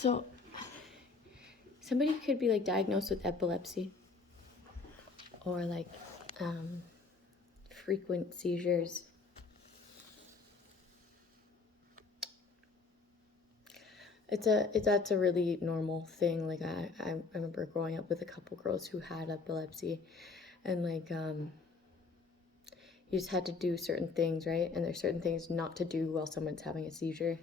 So somebody could be like diagnosed with epilepsy or like frequent seizures. That's a really normal thing. Like I remember growing up with a couple girls who had epilepsy, and like you just had to do certain things, right? And there's certain things not to do while someone's having a seizure.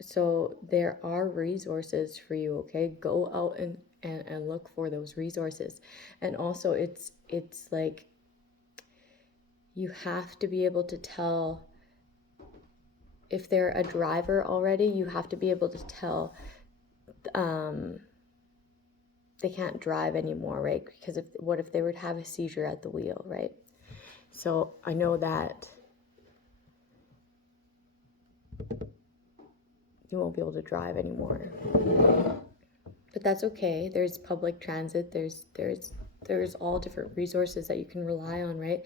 So there are resources for you, okay? Go out and look for those resources. And also it's like you have to be able to tell if they're a driver already, you have to be able to tell they can't drive anymore, right? Because what if they were to have a seizure at the wheel, right? So I know that you won't be able to drive anymore, but that's okay. There's public transit. There's all different resources that you can rely on, right?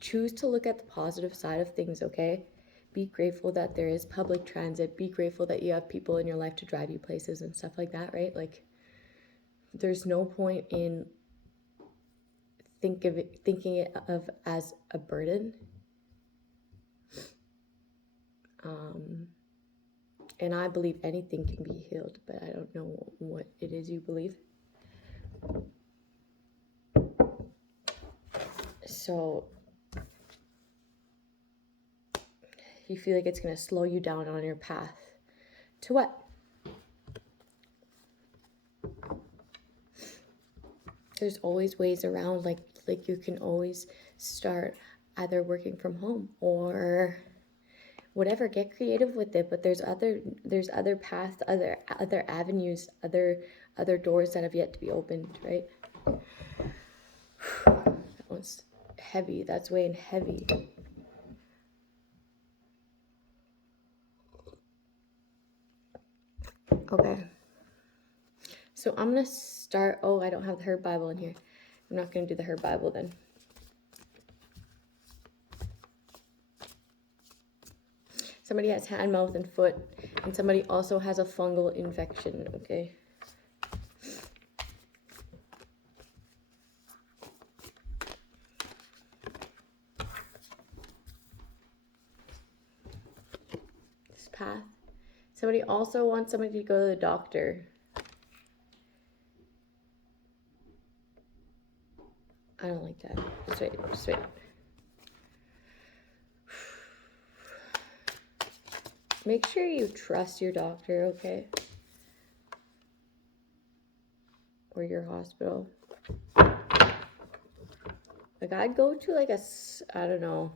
Choose to look at the positive side of things, okay? Be grateful that there is public transit. Be grateful that you have people in your life to drive you places and stuff like that, right? Like, there's no point in thinking it of as a burden. And I believe anything can be healed, but I don't know what it is you believe. So you feel like it's going to slow you down on your path to what? There's always ways around, like you can always start either working from home or whatever, get creative with it. But there's other paths, other avenues, other doors that have yet to be opened, right? That one's heavy. That's weighing heavy. Okay. So I'm going to start. Oh, I don't have the Herb Bible in here. I'm not going to do the Herb Bible then. Somebody has hand, mouth, and foot. And somebody also has a fungal infection, okay? This path. Somebody also wants somebody to go to the doctor. I don't like that. Just wait. Make sure you trust your doctor, okay? Or your hospital. Like, I'd go to like I don't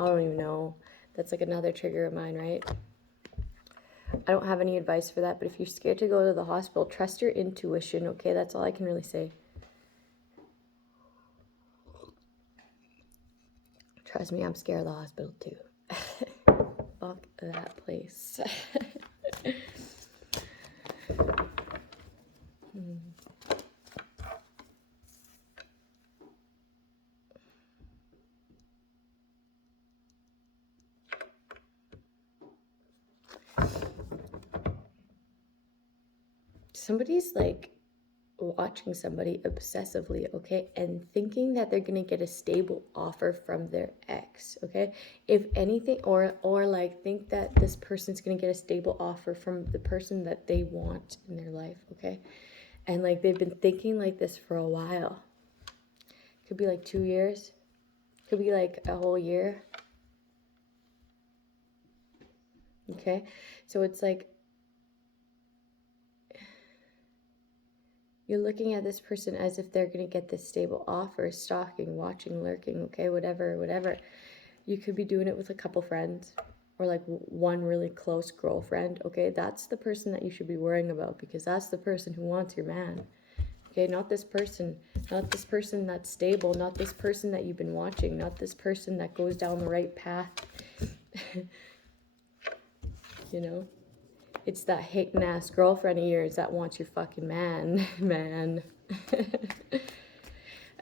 even know. That's like another trigger of mine, right? I don't have any advice for that, but if you're scared to go to the hospital, trust your intuition, okay? That's all I can really say. Trust me, I'm scared of the hospital too. Fuck that place. Somebody's like watching somebody obsessively, okay, and thinking that they're gonna get a stable offer from their ex, okay? If anything, or like think that this person's gonna get a stable offer from the person that they want in their life, okay? And like they've been thinking like this for a while. Could be like 2 years, could be like a whole year, okay? So it's like you're looking at this person as if they're going to get this stable offer, stalking, watching, lurking, okay, whatever. You could be doing it with a couple friends or like one really close girlfriend, okay? That's the person that you should be worrying about, because that's the person who wants your man, okay? Not this person that's stable, not this person that you've been watching, not this person that goes down the right path, you know? It's that hating ass girlfriend of yours that wants your fucking man. And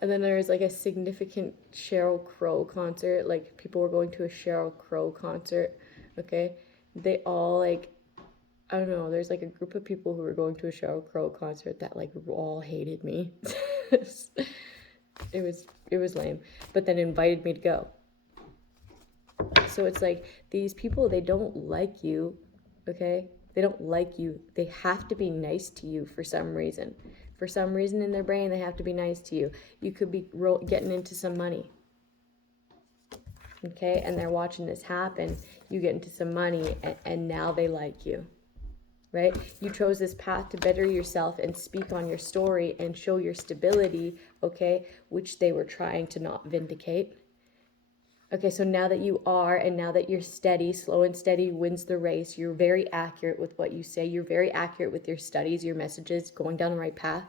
then there's like a significant Sheryl Crow concert. Like people were going to a Sheryl Crow concert, okay? they all like, I don't know, there's like a group of people who were going to a Sheryl Crow concert that like all hated me. It was lame, but then invited me to go. So it's like these people, they don't like you, okay? They don't like you. They have to be nice to you for some reason. For some reason in their brain, they have to be nice to you. You could be getting into some money, okay? And they're watching this happen. You get into some money, and now they like you, right? You chose this path to better yourself and speak on your story and show your stability, okay? Which they were trying to not vindicate. Okay, so now that you are, and now that you're steady, slow and steady wins the race, you're very accurate with what you say, you're very accurate with your studies, your messages, going down the right path,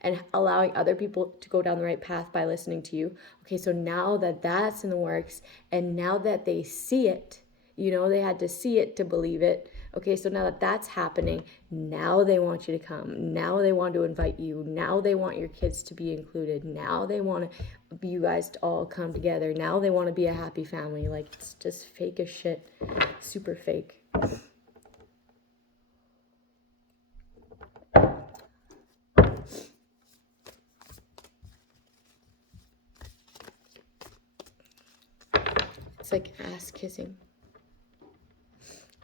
and allowing other people to go down the right path by listening to you. Okay, so now that that's in the works, and now that they see it, you know, they had to see it to believe it. Okay, so now that that's happening, now they want you to come. Now they want to invite you. Now they want your kids to be included. Now they want you guys to all come together. Now they want to be a happy family. Like, it's just fake as shit. Super fake. It's like ass kissing.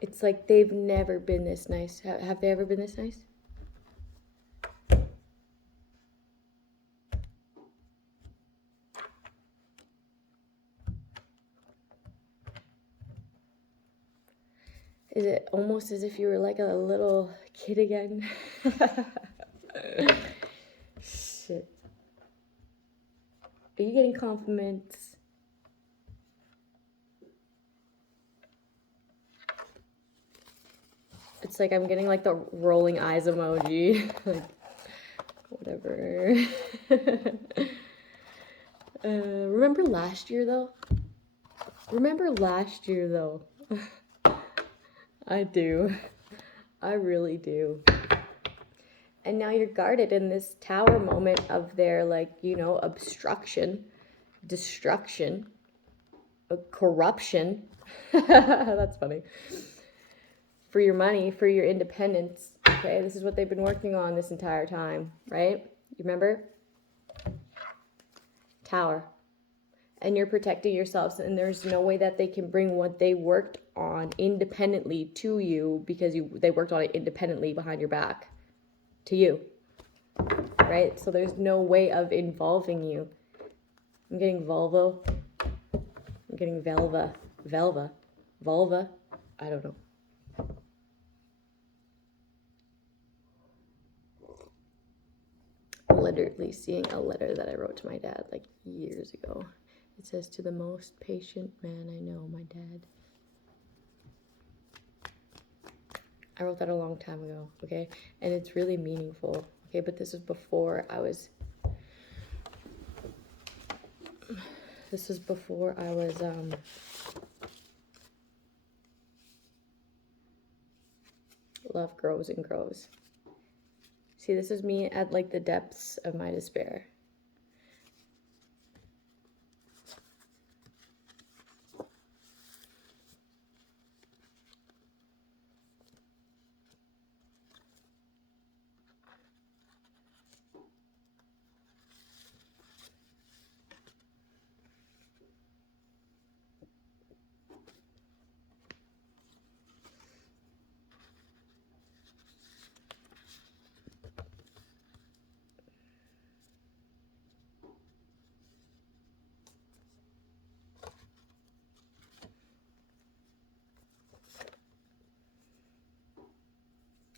It's like they've never been this nice. Have they ever been this nice? Is it almost as if you were like a little kid again? Shit. Are you getting compliments? It's like I'm getting like the rolling eyes emoji. Like, whatever. Remember last year though? I do. I really do. And now you're guarded in this tower moment of their, like, you know, obstruction, destruction, corruption. That's funny. For your money, for your independence. Okay, this is what they've been working on this entire time, right? You remember? Tower. And you're protecting yourselves, and there's no way that they can bring what they worked on independently to you, because they worked on it independently behind your back to you, right? So there's no way of involving you. I'm getting Volvo. I'm getting Velva. Vulva. I don't know. I'm literally seeing a letter that I wrote to my dad like years ago. It says, "To the most patient man I know, my dad." I wrote that a long time ago, okay? And it's really meaningful, okay? But this was before I was... Love grows and grows. See, this is me at like the depths of my despair.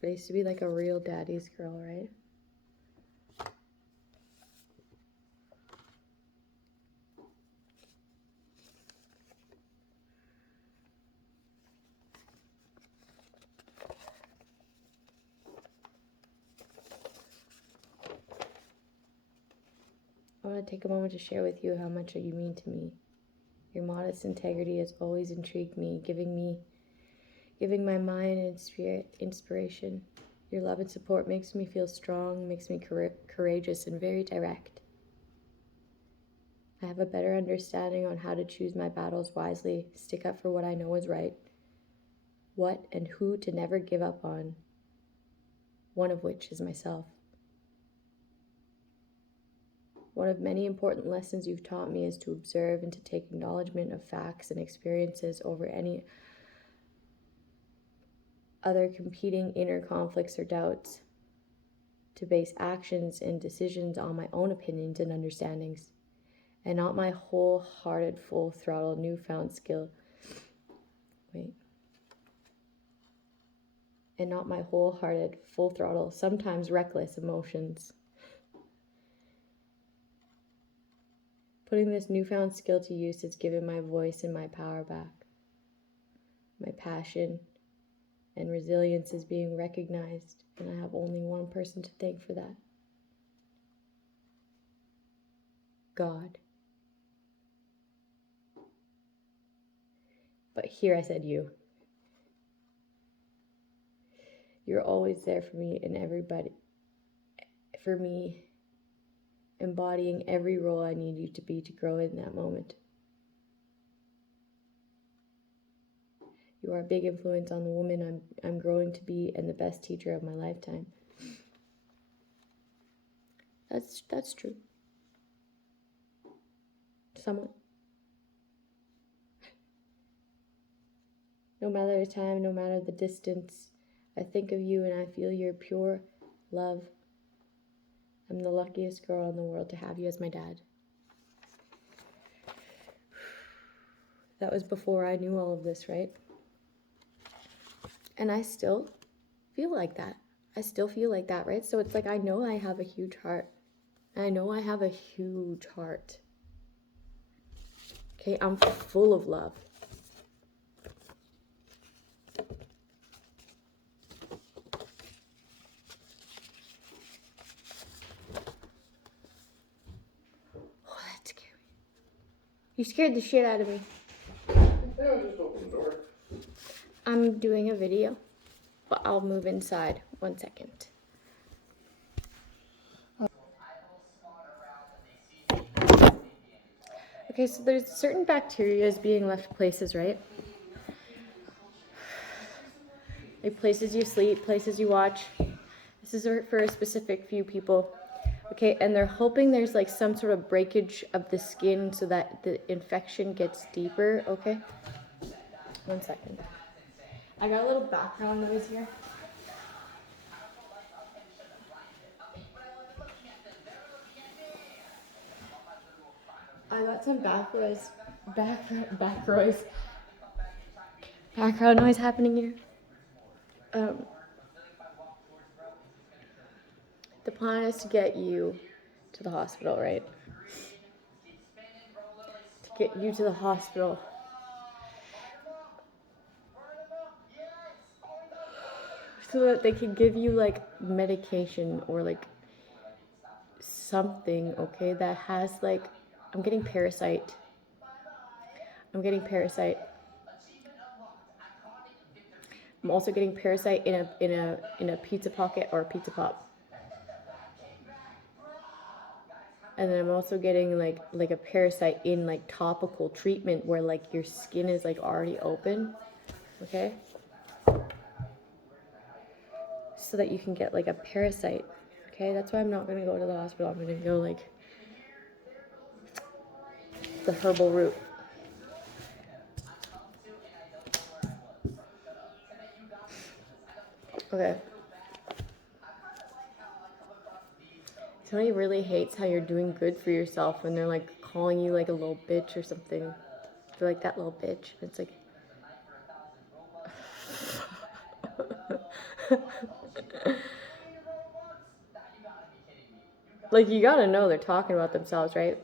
I used to be like a real daddy's girl, right? I want to take a moment to share with you how much you mean to me. Your modest integrity has always intrigued me, giving my mind and spirit inspiration. Your love and support makes me feel strong, makes me courageous and very direct. I have a better understanding on how to choose my battles wisely, stick up for what I know is right. what and who to never give up on, one of which is myself. One of many important lessons you've taught me is to observe and to take acknowledgement of facts and experiences over any other competing inner conflicts or doubts, to base actions and decisions on my own opinions and understandings, and not my wholehearted, full throttle, newfound skill. And not my wholehearted, full throttle, sometimes reckless emotions. Putting this newfound skill to use has given my voice and my power back. My passion and resilience is being recognized, and I have only one person to thank for that. God. But here I said you. You're always there for me and everybody. For me, embodying every role I need you to be to grow in that moment. You are a big influence on the woman I'm growing to be and the best teacher of my lifetime. That's true. Somewhat. No matter the time, no matter the distance, I think of you and I feel your pure love. I'm the luckiest girl in the world to have you as my dad. That was before I knew all of this, right? And I still feel like that. I still feel like that, right? So it's like, I know I have a huge heart. I know I have a huge heart. Okay, I'm full of love. Oh, that scared me. You scared the shit out of me. Yeah, just open the door. I'm doing a video, but I'll move inside. 1 second. Okay, so there's certain bacteria being left places, right? Like places you sleep, places you watch. This is for a specific few people. Okay, and they're hoping there's like some sort of breakage of the skin so that the infection gets deeper, okay? 1 second. I got a little background noise here. I got some background noise happening here. The plan is to get you to the hospital, right? To get you to the hospital. So that they can give you like medication or like something, okay, that has like, I'm getting parasite. I'm also getting parasite in a pizza pocket or a pizza pop. And then I'm also getting like a parasite in like topical treatment where like your skin is like already open, okay? So that you can get like a parasite, okay? That's why I'm not gonna go to the hospital. I'm gonna go like the herbal route. Okay. Somebody really hates how you're doing good for yourself and they're like calling you like a little bitch or something. They're like, that little bitch. It's like like, you gotta know they're talking about themselves, right?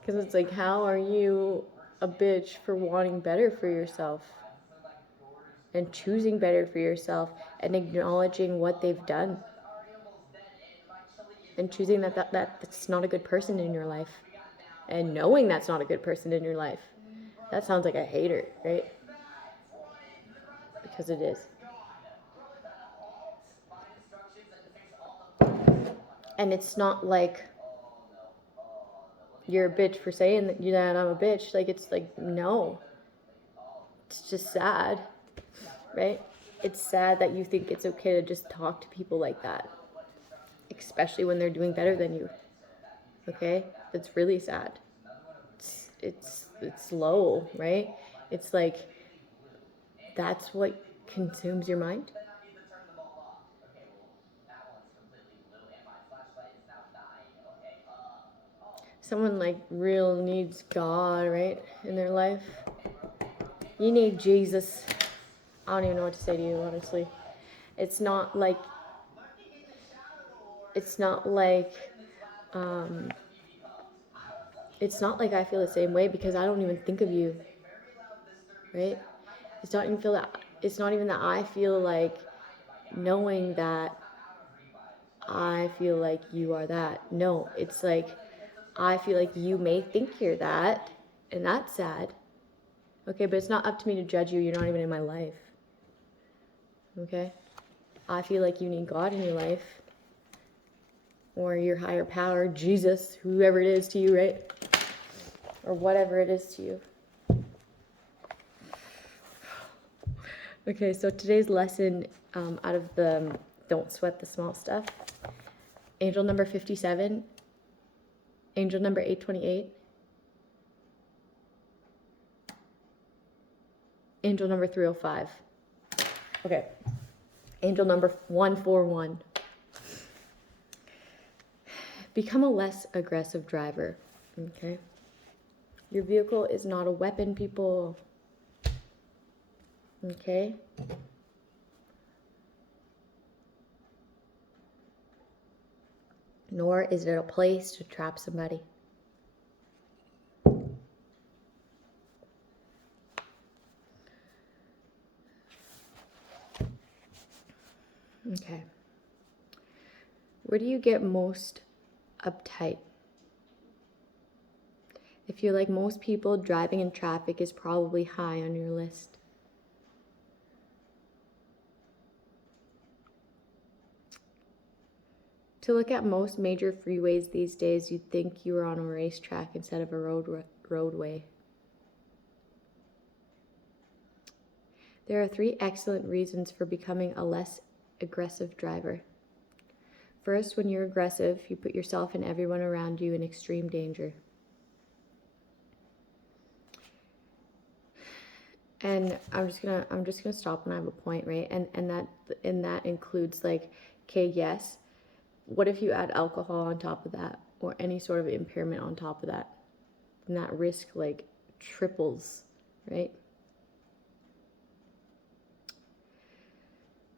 Because it's like, how are you a bitch for wanting better for yourself and choosing better for yourself and acknowledging what they've done and choosing that's not a good person in your life and knowing that's not a good person in your life? That sounds like a hater, right? Because it is. And it's not like you're a bitch for saying that I'm a bitch. Like, it's like, no. It's just sad, right? It's sad that you think it's okay to just talk to people like that, especially when they're doing better than you. Okay? That's really sad. It's low, right? It's like that's what consumes your mind. Someone like real needs God, right, in their life. You need Jesus. I don't even know what to say to you, honestly. It's not like it's not like um it's not like I feel the same way because I don't even think of you, right? It's not even that I feel like knowing that I feel like you are that. No, it's like I feel like you may think you're that, and that's sad. Okay, but it's not up to me to judge you. You're not even in my life. Okay? I feel like you need God in your life. Or your higher power, Jesus, whoever it is to you, right? Or whatever it is to you. Okay, so today's lesson out of the Don't Sweat the Small Stuff. Angel number 57. Angel number 828. Angel number 305. Okay. Angel number 141. Become a less aggressive driver. Okay. Your vehicle is not a weapon, people. Okay. Nor is it a place to trap somebody. Okay. Where do you get most uptight? If you're like most people, driving in traffic is probably high on your list. To look at most major freeways these days, you'd think you were on a racetrack instead of a roadway. There are 3 excellent reasons for becoming a less aggressive driver. First, when you're aggressive, you put yourself and everyone around you in extreme danger. And I'm just gonna stop when I have a point, right? And that includes like, okay, yes. What if you add alcohol on top of that, or any sort of impairment on top of that? And that risk like triples, right?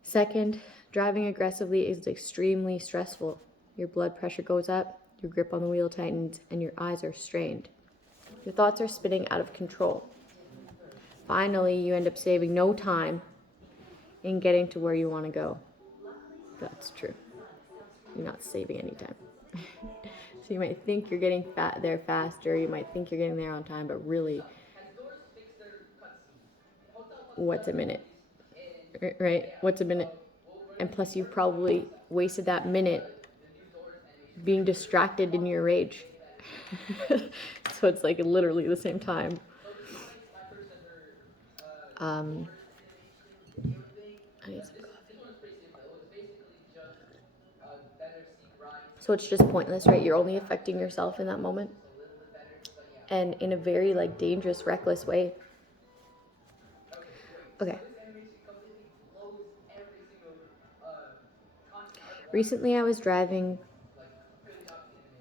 Second, driving aggressively is extremely stressful. Your blood pressure goes up, your grip on the wheel tightens, and your eyes are strained. Your thoughts are spinning out of control. Finally, you end up saving no time in getting to where you want to go. That's true. You're not saving any time. So you might think you're getting there faster, you might think you're getting there on time, but really, what's a minute? Right? What's a minute? And plus, you've probably wasted that minute being distracted in your rage. So it's like literally the same time. I need some coffee. So it's just pointless, right? You're only affecting yourself in that moment, and in a very like dangerous, reckless way. Okay. Recently, I was driving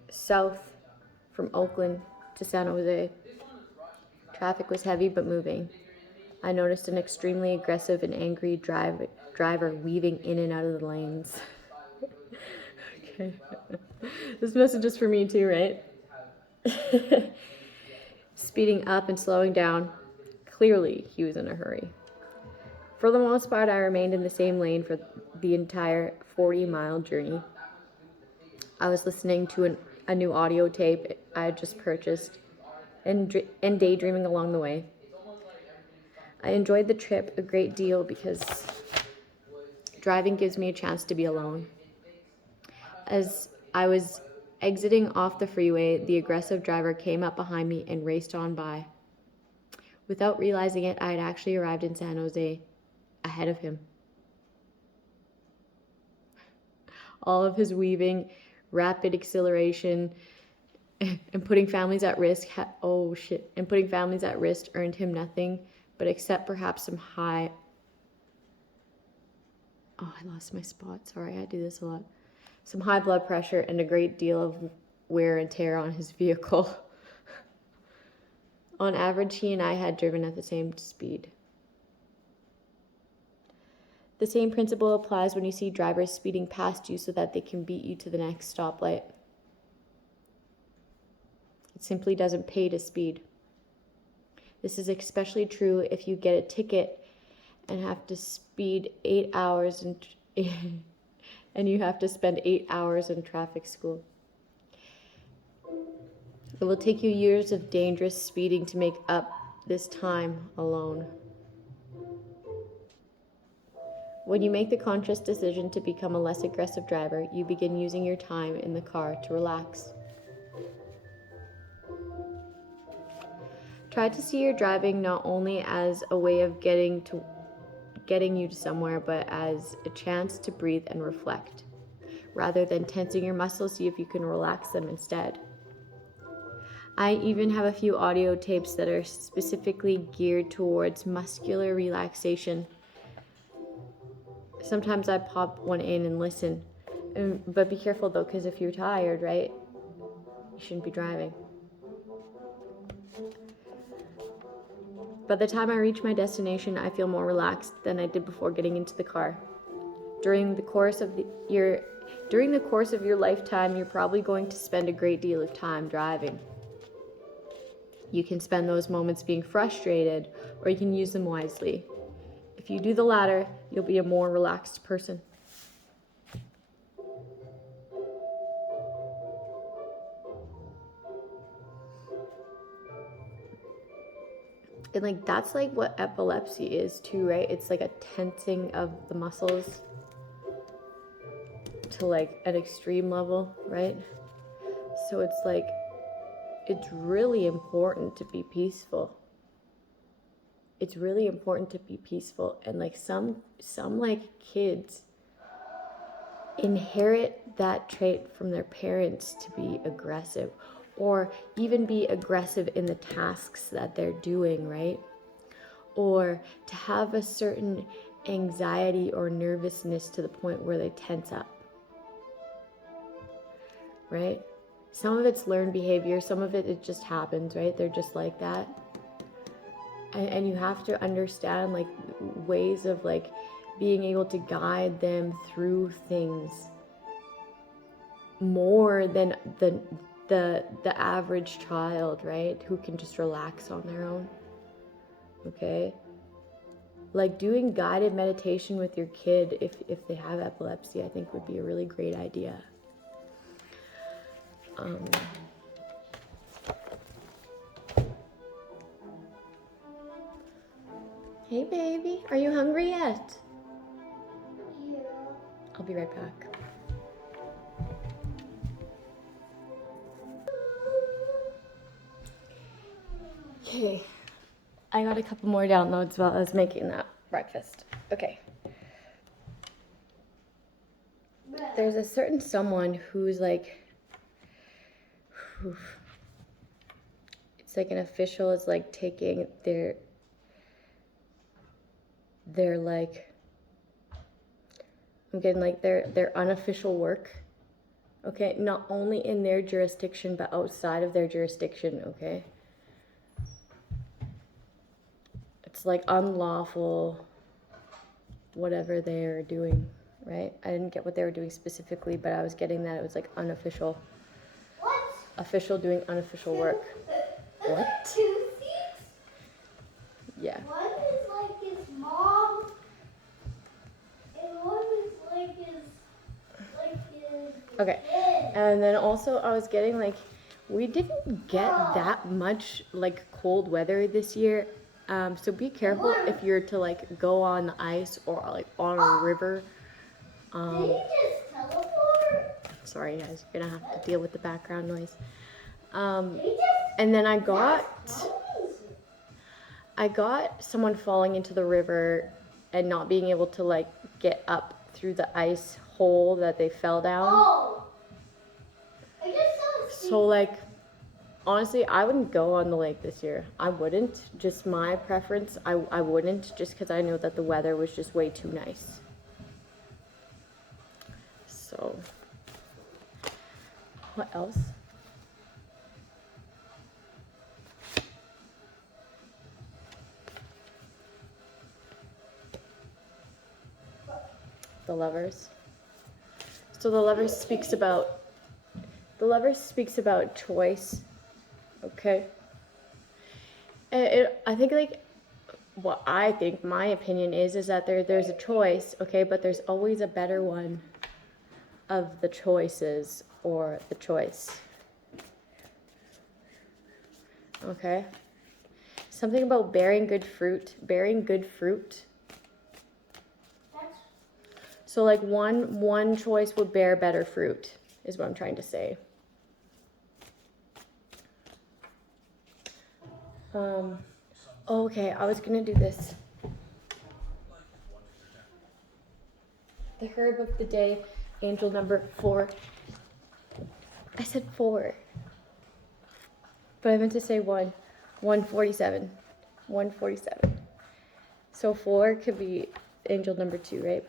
south from Oakland to San Jose. Traffic was heavy but moving. I noticed an extremely aggressive and angry driver weaving in and out of the lanes. Okay. This message is for me too, right? Speeding up and slowing down. Clearly, he was in a hurry. For the most part, I remained in the same lane for the entire 40-mile journey. I was listening to a new audio tape I had just purchased and daydreaming along the way. I enjoyed the trip a great deal because driving gives me a chance to be alone. As I was exiting off the freeway, the aggressive driver came up behind me and raced on by. Without realizing it, I had actually arrived in San Jose ahead of him. All of his weaving, rapid acceleration, and putting families at risk, and putting families at risk earned him nothing, but except perhaps some high, I lost my spot, sorry, I do this a lot. Some high blood pressure and a great deal of wear and tear on his vehicle. On average, he and I had driven at the same speed. The same principle applies when you see drivers speeding past you so that they can beat you to the next stoplight. It simply doesn't pay to speed. This is especially true if you get a ticket and have to speed 8 hours and you have to spend 8 hours in traffic school. It will take you years of dangerous speeding to make up this time alone. When you make the conscious decision to become a less aggressive driver, you begin using your time in the car to relax. Try to see your driving not only as a way of getting you to somewhere, but as a chance to breathe and reflect. Rather than tensing your muscles, see if you can relax them instead. I even have a few audio tapes that are specifically geared towards muscular relaxation. Sometimes I pop one in and listen. But be careful though, because if you're tired, right, you shouldn't be driving. By the time I reach my destination, I feel more relaxed than I did before getting into the car. During the course of your lifetime, you're probably going to spend a great deal of time driving. You can spend those moments being frustrated, or you can use them wisely. If you do the latter, you'll be a more relaxed person. And like that's like what epilepsy is too, right? It's like a tensing of the muscles to like an extreme level, right? So it's like it's really important to be peaceful. It's really important to be peaceful. And like some like kids inherit that trait from their parents to be aggressive, or even be aggressive in the tasks that they're doing, right? Or to have a certain anxiety or nervousness to the point where they tense up, right? Some of it's learned behavior, some of it just happens, right? They're just like that. And you have to understand like ways of like being able to guide them through things more than the average child, right? Who can just relax on their own. Okay? Like doing guided meditation with your kid if they have epilepsy, I think would be a really great idea. Hey baby, are you hungry yet? Yeah. I'll be right back. Okay, I got a couple more downloads while I was making that breakfast. Okay. There's a certain someone who's like, it's like an official is like taking their like, I'm getting like their unofficial work, okay, not only in their jurisdiction but outside of their jurisdiction, okay? It's like unlawful whatever they're doing, right? I didn't get what they were doing specifically, but I was getting that it was like unofficial. What? Official doing unofficial work. What? 2 seats? Yeah. One is like his mom, and one is like his Okay. kid. And then also I was getting like, we didn't get that much like cold weather this year. So be careful if you're to like go on the ice or like on a river. Did he just teleport? Sorry guys, you're gonna have to deal with the background noise. He just And then I got, I got someone falling into the river and not being able to like get up through the ice hole that they fell down. Oh! I just saw a So like, honestly, I wouldn't go on the lake this year. I wouldn't. Just my preference. I wouldn't, just because I know that the weather was just way too nice. So, what else? The Lovers. So the Lovers speaks about choice. Okay. I think like what I think my opinion is that there's a choice, okay, but there's always a better one of the choices or the choice. Okay. Something about bearing good fruit. So like one choice would bear better fruit is what I'm trying to say. Okay, I was gonna do this. The herb of the day, angel number 4. I said 4. But I meant to say 1. 147. 147. So 4 could be angel number 2, right?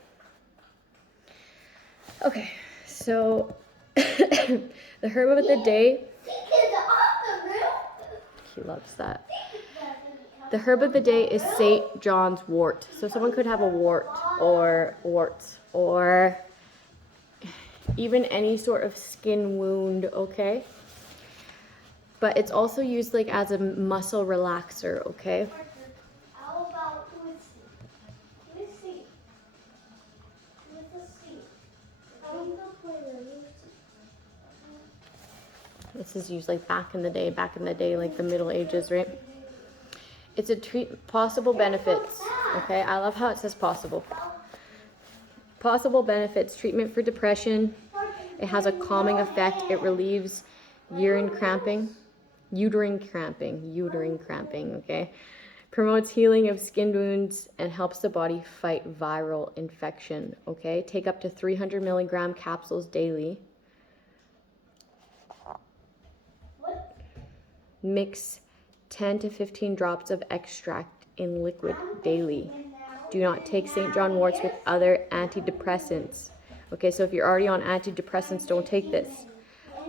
Okay, so the herb of the day. He loves that. The herb of the day is St. John's wort. So someone could have a wart or warts or even any sort of skin wound, okay? But it's also used like as a muscle relaxer, okay? How about Lucy? With a C. This is used like back in the day, like the Middle Ages, right? It's a possible benefits, okay? I love how it says possible. Possible benefits, treatment for depression. It has a calming effect. It relieves uterine cramping, okay? Promotes healing of skin wounds and helps the body fight viral infection, okay? Take up to 300 milligram capsules daily. Mix 10 to 15 drops of extract in liquid daily. Do not take St. John worts with other antidepressants. Okay, so if you're already on antidepressants, don't take this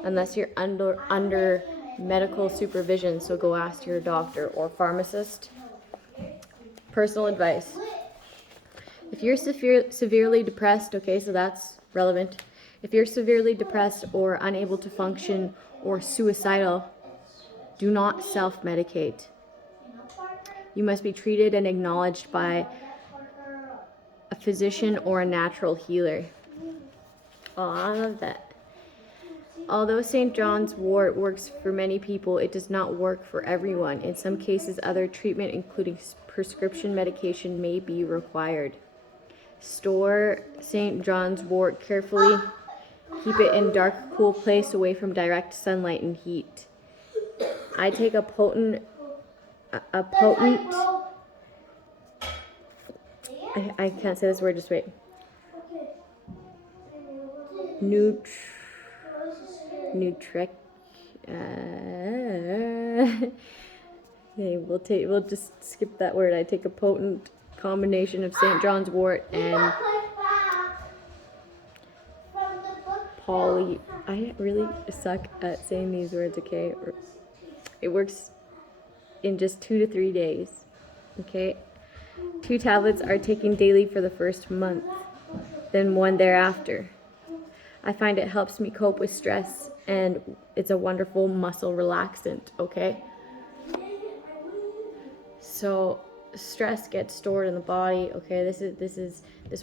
unless you're under medical supervision. So go ask your doctor or pharmacist. Personal advice. If you're severely depressed, okay, so that's relevant. If you're severely depressed or unable to function or suicidal, do not self-medicate. You must be treated and acknowledged by a physician or a natural healer. Oh, I love that. Although St. John's wort works for many people, it does not work for everyone. In some cases, other treatment, including prescription medication, may be required. Store St. John's wort carefully. Keep it in dark, cool place away from direct sunlight and heat. I take a potent I can't say this word, just wait. Nutric. Okay, we'll just skip that word. I take a potent combination of St. John's wort and poly. I really suck at saying these words, okay? It works in just 2 to 3 days, okay? 2 tablets are taken daily for the first month, then 1 thereafter. I find it helps me cope with stress, and it's a wonderful muscle relaxant, okay? So stress gets stored in the body, okay? This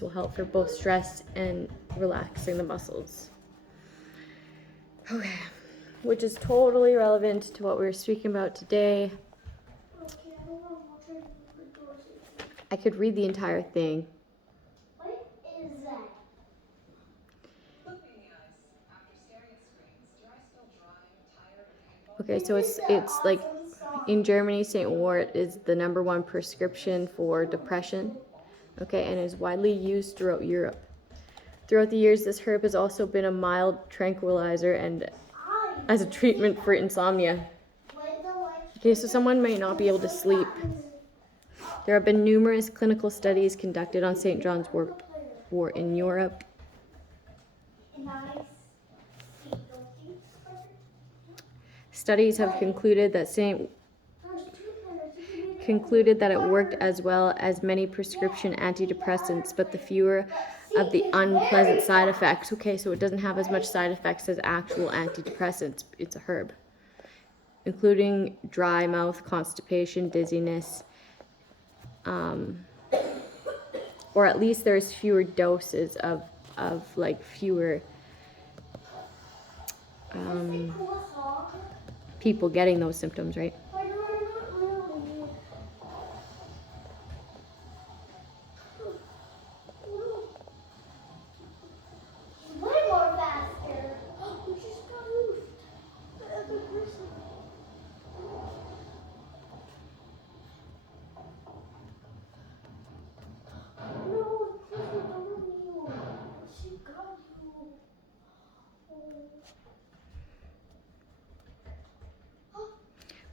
will help for both stress and relaxing the muscles. Okay, which is totally relevant to what we were speaking about today. I could read the entire thing. What is that? Okay, so it's like In Germany, St. Wort is the #1 prescription for depression, okay, and is widely used throughout Europe. Throughout the years, this herb has also been a mild tranquilizer and as a treatment for insomnia. Okay, so someone may not be able to sleep. There have been numerous clinical studies conducted on St. John's wort in Europe. Studies have concluded that it worked as well as many prescription antidepressants, but the fewer of the unpleasant side effects. Okay, so it doesn't have as much side effects as actual antidepressants. It's a herb, including dry mouth, constipation, dizziness, or at least there's fewer doses of like fewer people getting those symptoms, right?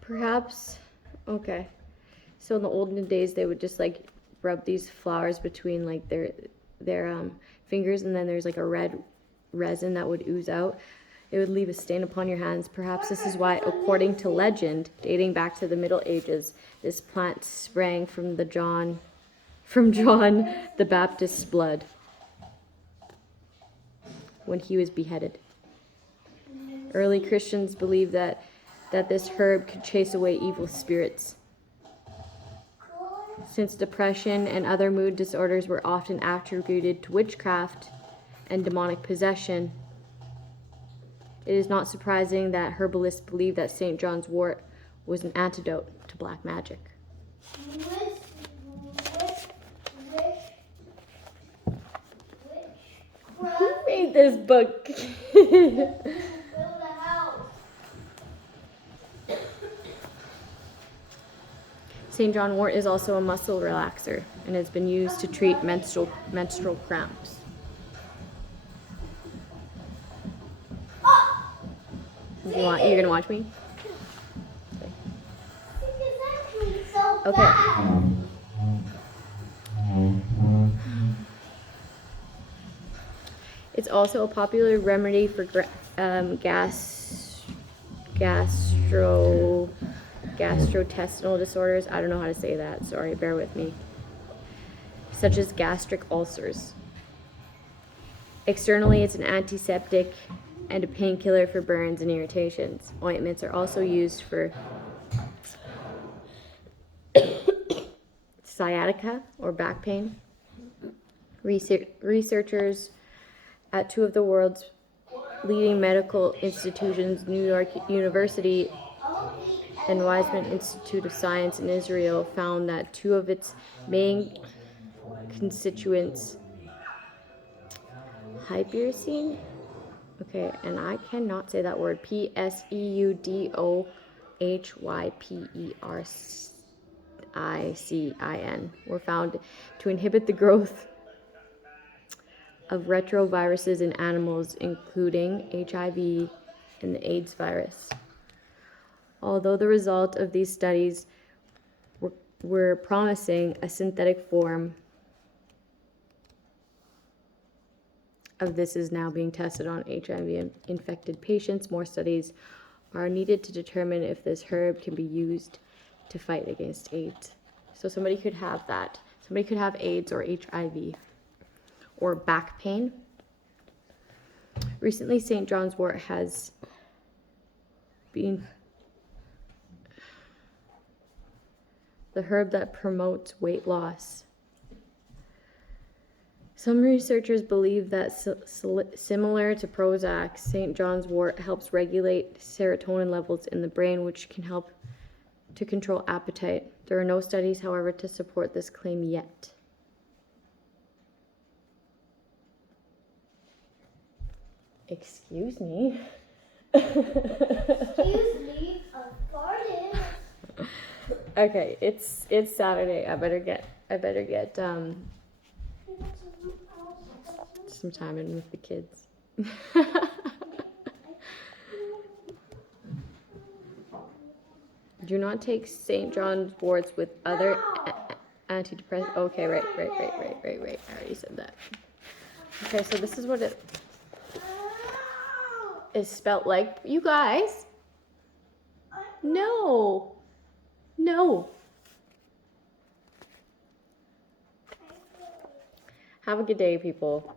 Perhaps, okay. So in the olden days, they would just like rub these flowers between like their fingers, and then there's like a red resin that would ooze out. It would leave a stain upon your hands. Perhaps this is why, according to legend, dating back to the Middle Ages, this plant sprang from John the Baptist's blood when he was beheaded. Early Christians believed that this herb could chase away evil spirits. Since depression and other mood disorders were often attributed to witchcraft and demonic possession, it is not surprising that herbalists believed that St. John's wort was an antidote to black magic. Who made this book? St. John wort is also a muscle relaxer and has been used to treat menstrual cramps. You're gonna watch me? Okay. It's also a popular remedy for gastrointestinal disorders. I don't know how to say that. Sorry, bear with me. Such as gastric ulcers. Externally, it's an antiseptic and a painkiller for burns and irritations. Ointments are also used for sciatica or back pain. Researchers at two of the world's leading medical institutions, New York University and Weizmann Institute of Science in Israel, found that two of its main constituents, hypericin, okay, and I cannot say that word, pseudohypericin, were found to inhibit the growth of retroviruses in animals, including HIV and the AIDS virus. Although the result of these studies were promising, a synthetic form of this is now being tested on HIV-infected patients. More studies are needed to determine if this herb can be used to fight against AIDS. So somebody could have that. Somebody could have AIDS or HIV or back pain. Recently, St. John's wort has been the herb that promotes weight loss. Some researchers believe that similar to Prozac, St. John's wort helps regulate serotonin levels in the brain, which can help to control appetite. There are no studies, however, to support this claim yet. Excuse me. Excuse me, I farted. Okay, it's Saturday. I better get some time in with the kids. Do not take St. John's worts with other antidepressants. Okay, right. I already said that. Okay, so this is what it is spelt like. You guys. No. Have a good day, people.